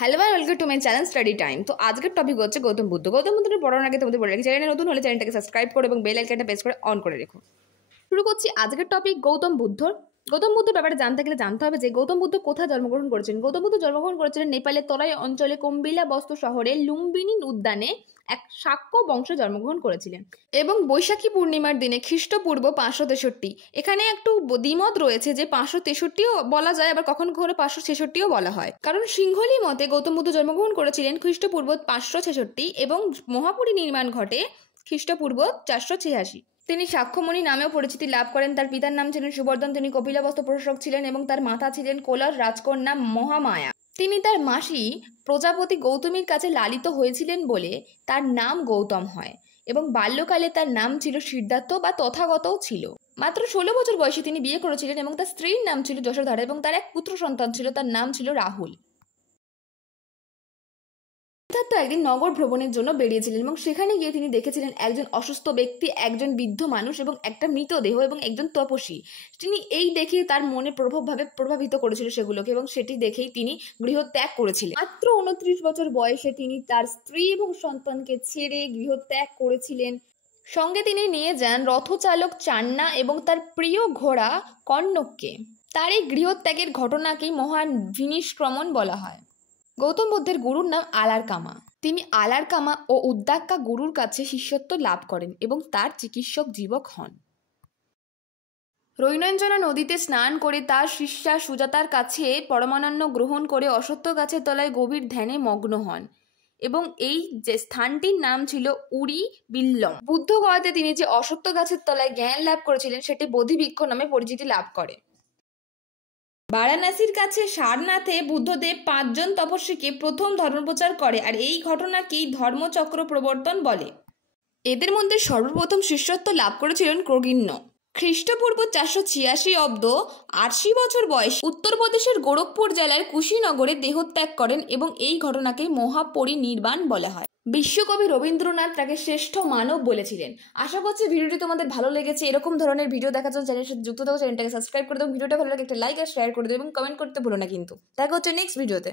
Hello ভাই, welcome to my channel study time. তো আজকের টপিক হচ্ছে গৌতম বুদ্ধ। গৌতম বুদ্ধের পড়ানোর আগে তোমাদের বলে রাখি, চ্যানেলে নতুন হলে চ্যানেলটাকে সাবস্ক্রাইব করে এবং বেল আইকনটা প্রেস করে অন করে রেখো। শুরু করছি আজকের টপিক গৌতম বুদ্ধর। গৌতম বুদ্ধর ব্যাপারে জানতে গেলে জানতে হবে যে গৌতম বুদ্ধ কোথায় জন্মগ্রহণ করেছিলেন। গৌতম বুদ্ধ জন্মগ্রহণ করেছিলেন নেপালের তরাই অঞ্চলে কম্বিলা বস্ত্র শহরে লুম্বিনী উদ্যানে এক শাক্য বংশে জন্মগ্রহণ করেছিলেন এবং বৈশাখী পূর্ণিমার দিনে খ্রিস্টপূর্ব 563। এখানে একটু দ্বিমত রয়েছে যে 563ও বলা যায়, আবার কখনো কখনো 566ও বলা হয়, কারণ সিংহলী মতে গৌতম বুদ্ধ জন্মগ্রহণ করেছিলেন খ্রিস্টপূর্ব 566 এবং মহাপুরী নির্মাণ ঘটে খ্রিস্টপূর্ব 486। তিনি সাক্ষ্যমণি নামেও পরিচিতি লাভ করেন। তার পিতার নাম ছিলেন সুবর্ধন, তিনি কপিলাবস্ত্র প্রশাসক ছিলেন এবং তার মাতা ছিলেন কোলার রাজকন্যা মহামায়া। তিনি তার মাসি প্রজাপতি গৌতমীর কাছে লালিত হয়েছিলেন বলে তার নাম গৌতম হয় এবং বাল্যকালে তার নাম ছিল সিদ্ধার্থ বা তথাগতও ছিল। মাত্র 16 বছর বয়সে তিনি বিয়ে করেছিলেন এবং তার স্ত্রীর নাম ছিল যশোধরা এবং তার এক পুত্র সন্তান ছিল, তার নাম ছিল রাহুল। সিদ্ধার্থ একদিন নগর ভ্রমণের জন্য বেরিয়েছিলেন এবং সেখানে গিয়ে তিনি দেখেছিলেন একজন অসুস্থ ব্যক্তি, একজন বৃদ্ধ মানুষ এবং একটা মৃতদেহ এবং একজন তপস্বী। তিনি এই দেখে তার মনে প্রভাবিত করেছিল সেগুলোকে এবং সেটি দেখেই তিনি গৃহত্যাগ করেছিলেন। মাত্র 29 বছর বয়সে তিনি তার স্ত্রী এবং সন্তানকে ছেড়ে গৃহত্যাগ করেছিলেন। সঙ্গে তিনি নিয়ে যান রথচালক চান্না এবং তার প্রিয় ঘোড়া কর্ণককে। তার এই গৃহত্যাগের ঘটনাকেই মহান বিনিষ্ক্রমণ বলা হয়। গৌতম বুদ্ধের গুরুর নাম আলারকামা। তিনি আলারকামা ও উদ্দাক্কা গুরুর কাছে শিষ্যত্ব লাভ করেন এবং তার চিকিৎসক জীবক হন। রৈনঞ্জনা নদীতে স্নান করে তার শিষ্যা সুজাতার কাছে পরমানন্দ গ্রহণ করে অশ্বত্থ গাছের তলায় গভীর ধ্যানে মগ্ন হন এবং এই যে স্থানটির নাম ছিল উড়ি বিল্লম। বুদ্ধ গয়াতে তিনি যে অশ্বত্থ গাছের তলায় জ্ঞান লাভ করেছিলেন সেটি বোধিবৃক্ষ নামে পরিচিতি লাভ করে। বারাণসীর কাছে সারনাথে বুদ্ধদেব 5 জন তপস্বীকে প্রথম ধর্মপ্রচার করে, আর এই ঘটনাকেই ধর্মচক্র প্রবর্তন বলে। এদের মধ্যে সর্বপ্রথম শিষ্যত্ব লাভ করেছিলেন কর্গিন্য। খ্রিস্টপূর্ব 486 অব্দ 80 বছর বয়সে উত্তরপ্রদেশের গোরখপুর জেলার কুশীনগরে দেহত্যাগ করেন এবং এই ঘটনাকে মহাপরিনির্বাণ বলা হয়। বিশ্বকবি রবীন্দ্রনাথ তাকে শ্রেষ্ঠ মানব বলেছিলেন। আশা করছি ভিডিওটি তোমাদের ভালো লেগেছে। এরকম ধরনের ভিডিও দেখার জন্য চ্যানেলের সাথে যুক্ত থাকো, চ্যানেলটাকে সাবস্ক্রাইব করে দাও, ভিডিওটা ভালো লাগে একটা লাইক আর শেয়ার করে দাও এবং কমেন্ট করতে ভুলো না কিন্তু। দেখা হচ্ছে নেক্সট ভিডিওতে।